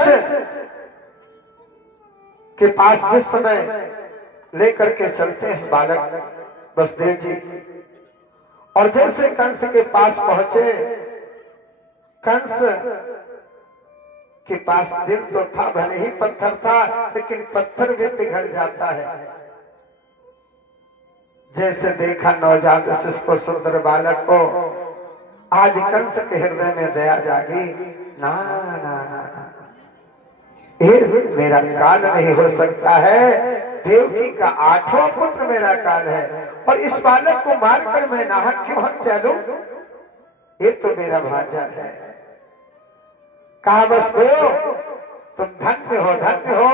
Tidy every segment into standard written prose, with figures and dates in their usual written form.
कंस के पास जिस समय लेकर के चलते हैं बालक वसुदेव जी, और जैसे कंस के पास पहुंचे, कंस के पास दिल तो था, भले ही पत्थर था, लेकिन पत्थर भी पिघल जाता है। जैसे देखा नवजात शिशु को, सुंदर बालक को, आज कंस के हृदय में दया जागी। ना ना ना ना, ये मेरा काल नहीं हो सकता है, देवकी का 8वां पुत्र मेरा काल है, और इस बालक को मारकर मैं नाहक क्यों हत्या लूं? ये तो मेरा भांजा है। कहा वसुदेव, तुम धन्य हो, धन्य हो,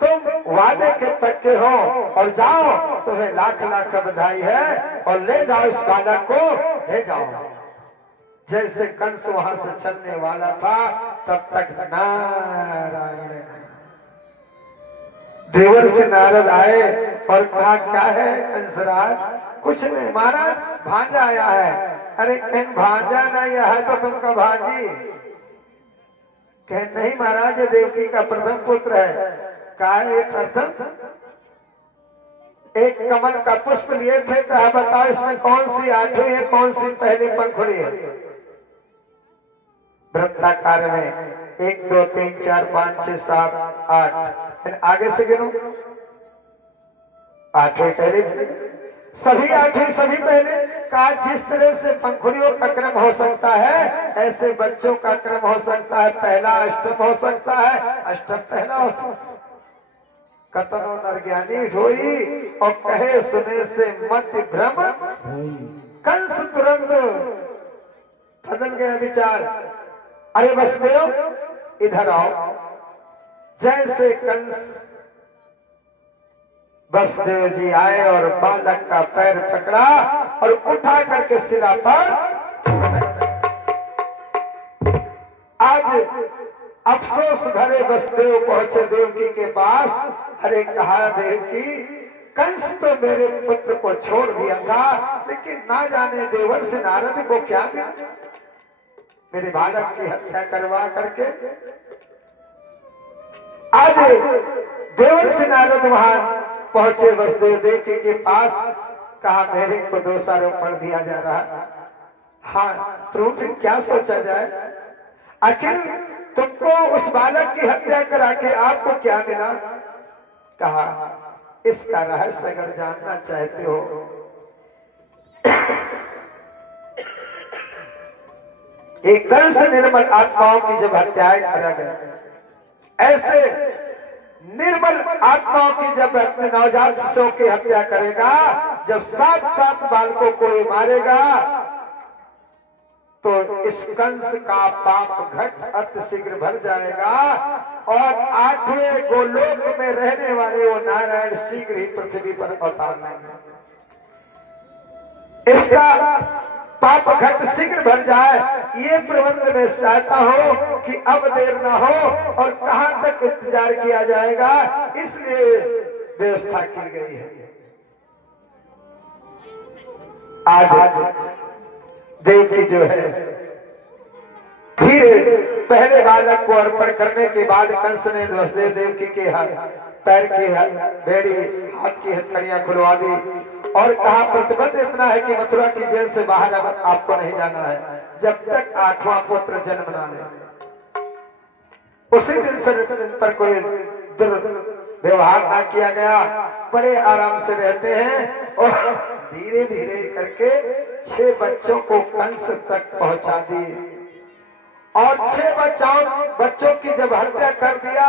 तुम वादे के पक्के हो, और जाओ, तुम्हें लाख लाख बधाई है, और ले जाओ इस बालक को, ले जाओ। जैसे कंस वहां से चलने वाला था, तब तक नारायण देवर से नारद आए और कहा, क्या है कंसराज? कुछ नहीं महाराज, भांजा आया है। अरे कहीं भांजा नहीं है तो तुमका भांजी? कह नहीं महाराज, ये देवकी का प्रथम पुत्र है। कहा ये प्रथम? एक कमल का पुष्प लिए थे, कहा बताओ इसमें कौन सी 8वीं है, कौन सी पहली पंखुड़ी है? वृत्ताकार में 1 2 3 4 5 6 7 8, आगे से गिनो, 8वीं पहले, सभी 8वीं, सभी पहले। कहा जिस तरह से पंखुड़ियों का क्रम हो सकता है, ऐसे बच्चों का क्रम हो सकता है। पहला अष्टम हो सकता है, अष्टम पहला हो सकता है। कतनो नरज्ञानी होई, और कहे सुने से मत भ्रम। कंस तुरंत बदल गया विचार। अरे वसुदेव इधर आओ। जैसे कंस वसुदेव जी आए और बालक का पैर पकड़ा और उठा करके शिला पर, आज अफसोस भरे वसुदेव पहुंचे देवकी के पास। अरे कहा देवकी, कंस तो मेरे पुत्र को छोड़ दिया था, लेकिन ना जाने देवर से नारद को क्या मिला, मेरे बालक की हत्या करवा करके। आज देवर से नारद वहां पहुंचे वसुदेव देवकी के पास। कहा मेरे को दोषारोपण दिया जा रहा। हाँ प्रभु, फिर क्या सोचा जाए? आखिर तुमको उस बालक की हत्या करा के आपको क्या मिला? कहा इसका रहस्य अगर जानना चाहते हो, एक कंस निर्मल आत्माओं की जब हत्याएं करा गया, ऐसे निर्मल आत्माओं की जब अपने नवजात शिशुओं की हत्या करेगा, जब 7 बालकों को ये मारेगा, तो इस कंस का पाप घट अति शीघ्र भर जाएगा, और 8वें गोलोक में रहने वाले वो नारायण शीघ्र ही पृथ्वी पर अवतार लेंगे। इसका पाप घट शीघ्र भर जाए, ये प्रबंध में चाहता हो कि अब देर ना हो, और कहां तक इंतजार किया जाएगा, इसलिए व्यवस्था की गई है। आज देवकी जो है, धीरे पहले बालक को अर्पण करने के बाद कंस ने वसुदेव देवकी के पैर की बेड़ी, हाथ की हथकड़ियां खुलवा दी, और कहा प्रतिबंध इतना है कि मथुरा की जेल से बाहर आपको नहीं जाना है, जब तक 8वां पुत्र जन्म ना ले। उसी दिन से पर कोई दुर्व्यवहार ना किया गया, बड़े आराम से रहते हैं, और धीरे धीरे करके 6 बच्चों को कंस तक पहुंचा दी। और 6 बच्चों की जब हत्या कर दिया,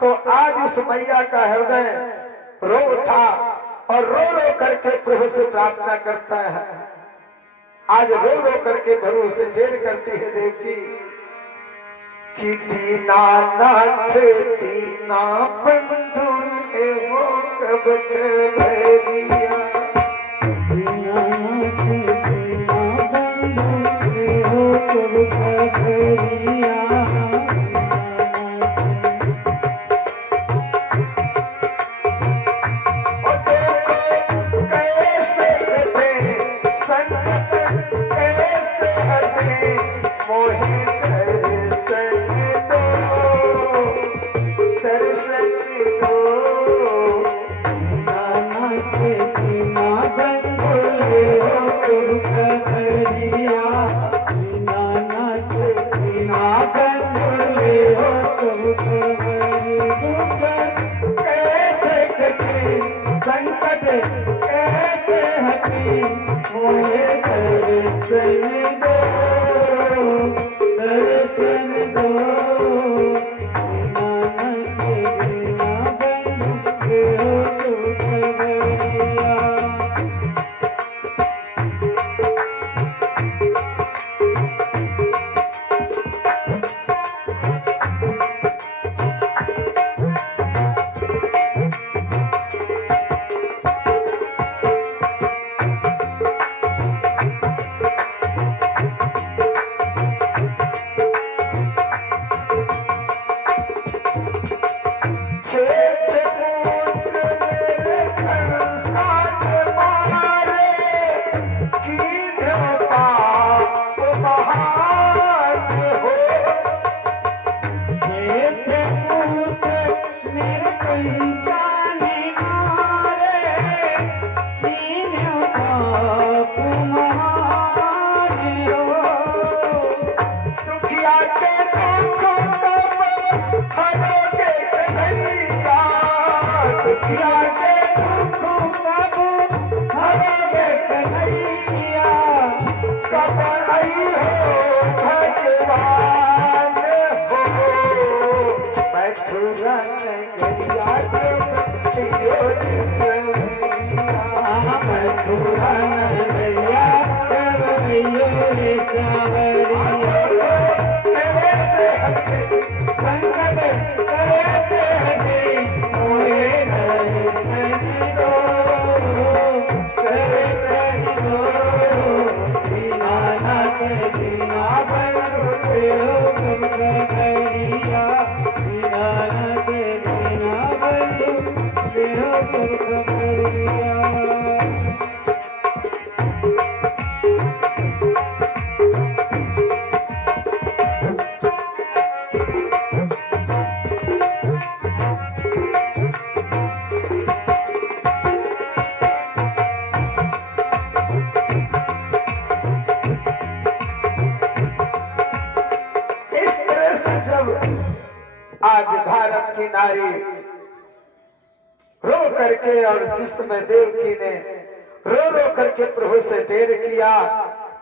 तो आज उस मैया का हृदय रो उठा, और रो रो करके प्रभु से प्रार्थना करता है। आज रो रो करके प्रभु से ढेर करती है देवकी कि दीनानाथ दीना बंधु हो कब भैया, दीनानाथ दीना बंधु हो कब भैया। मथुरा नगरिया देवतियो मथुरा नगरिया देवतियो रे सावरिया संकट करे हटे मोहे दो करे दो दीनानाथ दीना बंधु देव पुरखरिया दीनानाथ दीना बंधु देव पुरखरिया आज भारत की नारी रो करके और जिसमें देवकी ने रो रो करके प्रभु से ढेर किया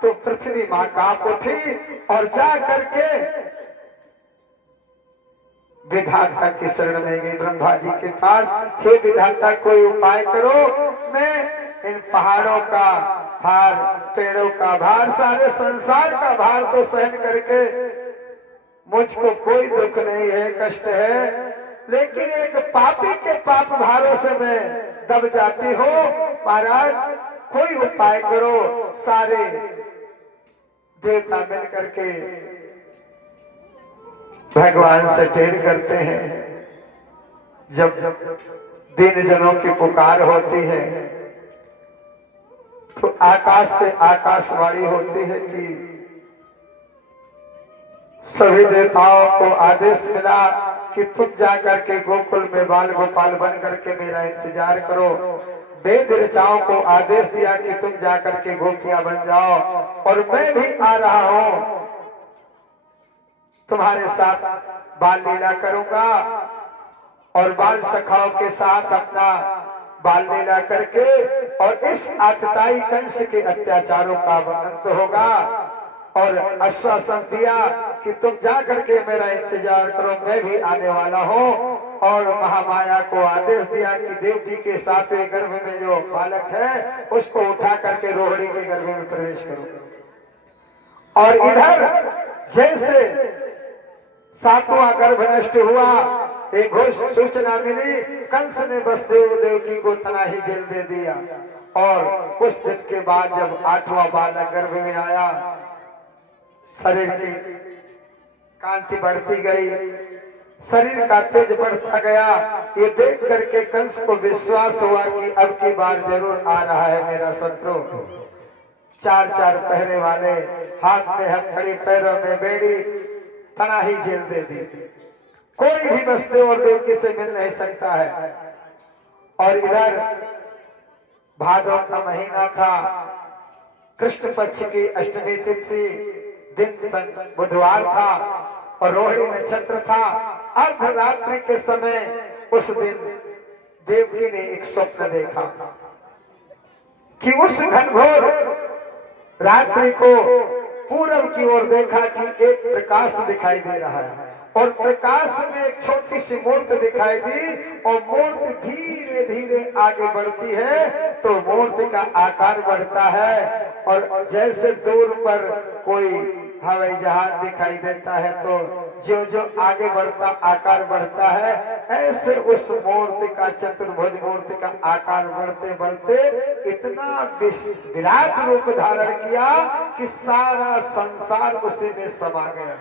तो पृथ्वी मां कांप उठी और जा करके विधाता की शरण में गई ब्रह्मा जी के पास। हे विधाता कोई उपाय करो, मैं इन पहाड़ों का भार, पेड़ों का भार, सारे संसार का भार तो सहन करके मुझको कोई दुख नहीं है, कष्ट है, लेकिन एक पापी के पाप भारों से मैं दब जाती हूँ। महाराज कोई उपाय करो। सारे देवता मिल करके भगवान से ढेर करते हैं। जब दीन जनों की पुकार होती है तो आकाश से आकाशवाणी होती है कि सभी देवताओं को आदेश मिला कि तुम जाकर के गोकुल में बाल गोपाल बन करके मेरा इंतजार करो। वेद ऋचाओं को आदेश दिया कि तुम जाकर के गोपियां बन जाओ और मैं भी आ रहा हूं, तुम्हारे साथ बाल लीला करूंगा और बाल सखाओं के साथ अपना बाल लीला करके और इस आतताई कंस के अत्याचारों का अंत होगा। और आश्वासन दिया कि तुम जा करके मेरा इंतजार करो, मैं भी आने वाला हूँ। और महामाया को आदेश दिया कि देवकी के सातवें गर्भ में जो बालक है उसको उठा करके रोहिणी के गर्भ में प्रवेश करो। और इधर जैसे सातवां गर्भ नष्ट हुआ, एक घोष सूचना मिली, कंस ने वसुदेव देवकी को तनाही जेल दे दिया। और कुछ दिन के बाद जब आठवां बालक गर्भ में आया, शरीर की कांति बढ़ती गई, शरीर का तेज बढ़ता गया। ये देख करके कंस को विश्वास हुआ कि अब की बार जरूर आ रहा है मेरा शत्रु। चार चार पहरे वाले, हाथ में हथकड़ी, पैरों में बेड़ी, तनाही जेल दे दी। कोई भी वसुदेव और देवकी से मिल नहीं सकता है। और इधर भादों का महीना था, कृष्ण पक्ष की अष्टमी तिथि, दिन बुधवार था और रोहिणी नक्षत्र था। अर्धरात्रि के समय उस दिन देवकी ने एक स्वप्न देखा कि उस घनघोर रात्रि को पूरब की ओर देखा कि एक प्रकाश दिखाई दे रहा है और प्रकाश में एक छोटी सी मूर्ति दिखाई दी और मूर्ति धीरे धीरे आगे बढ़ती है तो मूर्ति का आकार बढ़ता है। और जैसे दूर पर कोई हवाई जहाज दिखाई देता है तो जो जो आगे बढ़ता आकार बढ़ता है, ऐसे उस मूर्ति का, चतुर्भुज मूर्ति का आकार बढ़ते बढ़ते इतना विराट रूप धारण किया कि सारा संसार उसी में समा गया।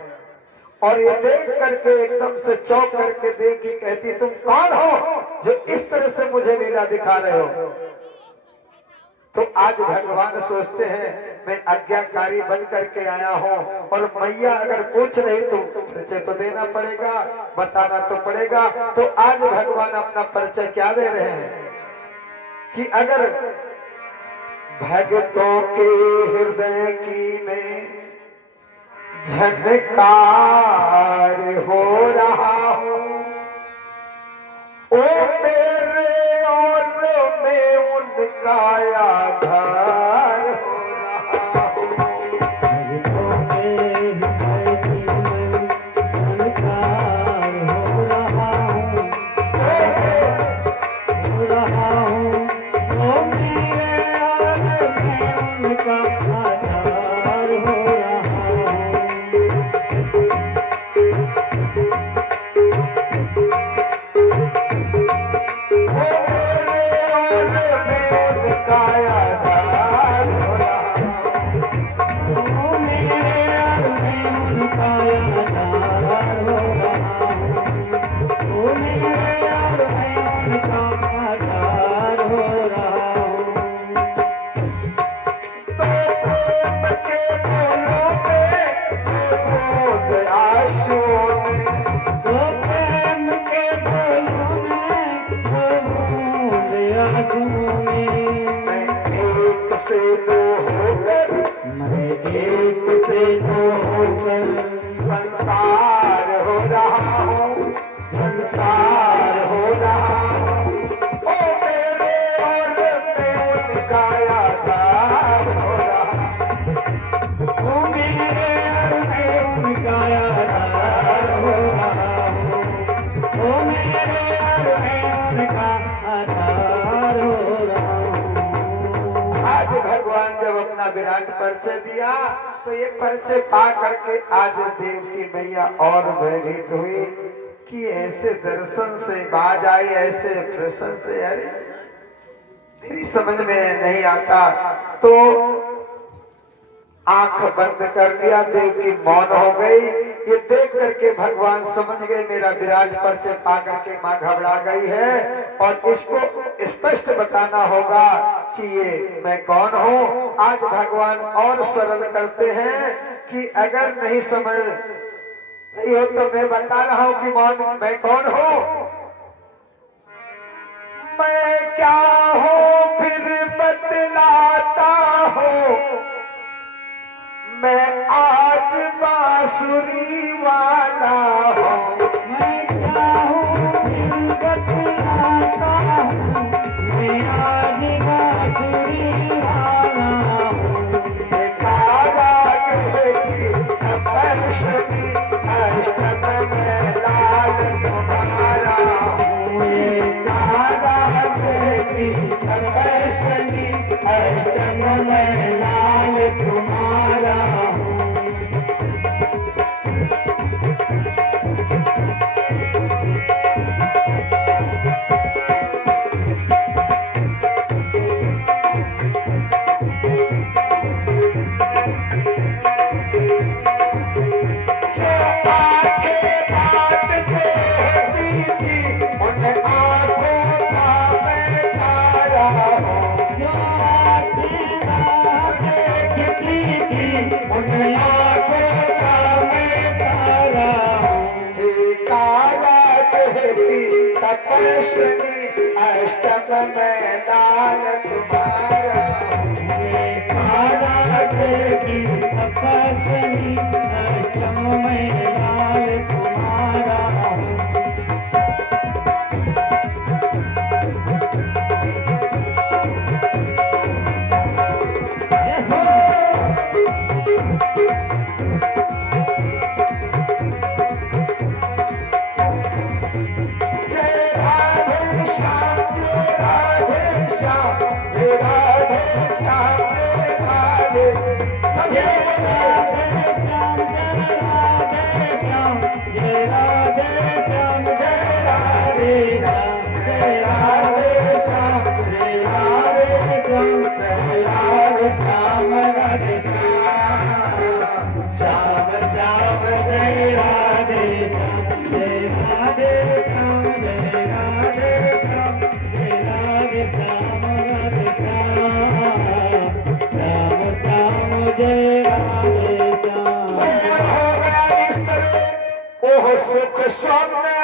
और ये देख करके एकदम से चौंक करके देवकी कहती, तुम कौन हो जो इस तरह से मुझे लीला दिखा रहे हो? तो आज भगवान सोचते हैं मैं आज्ञाकारी बन करके आया हूँ और मैया अगर पूछ रही तो परिचय तो देना पड़ेगा, बताना तो पड़ेगा। तो आज भगवान अपना परिचय क्या दे रहे हैं कि अगर भक्तों के हृदय की में झनकार हो रहा हूँ, ओ मेरे और में उनका आधार हो रहा हूँ। भक्तों के हृदय की में झनकार हो रहा संसार हो रहा, ओ मेरे और में उनका यादार हो रहा, ओ मेरे और में उनका यादार हो रहा, ओ मेरे और में उनका आधार हो रहा। आज भगवान जब अपना विराट परिचय दिया तो ये परिचय पा करके आज देव की मैया और भयभीत हुई कि ऐसे दर्शन से बाज आई, ऐसे प्रश्न से, अरे मेरी समझ में नहीं आता। तो आंख बंद कर लिया, देव की मौन हो गई। ये देख करके भगवान समझ गए मेरा विराट परिचय पा करके माँ घबरा गई है और इसको स्पष्ट बताना होगा कि ये मैं कौन हूँ। आज भगवान और सरल करते हैं कि अगर नहीं समझ नहीं हो तो मैं बता रहा हूँ कि मैं कौन हूँ। मैं क्या हूँ फिर बतलाता हूँ, मैं आज बांसुरी वाला हूँ। मैं क्या हूँ फिर बतलाता हूँ, मैं आज बांसुरी वाला हूँ। बेकारा की तपस्वी अष्टम में लाल तुम्हारा हूँ। बेकारा की तपस्वी अष्टम में लाल तुम्हारा हूँ। अष्टम में लाल तुम्हारा की तपस्वी अष्टम में लाल तुम्हारा हूँ। ओह सुख स्वप्न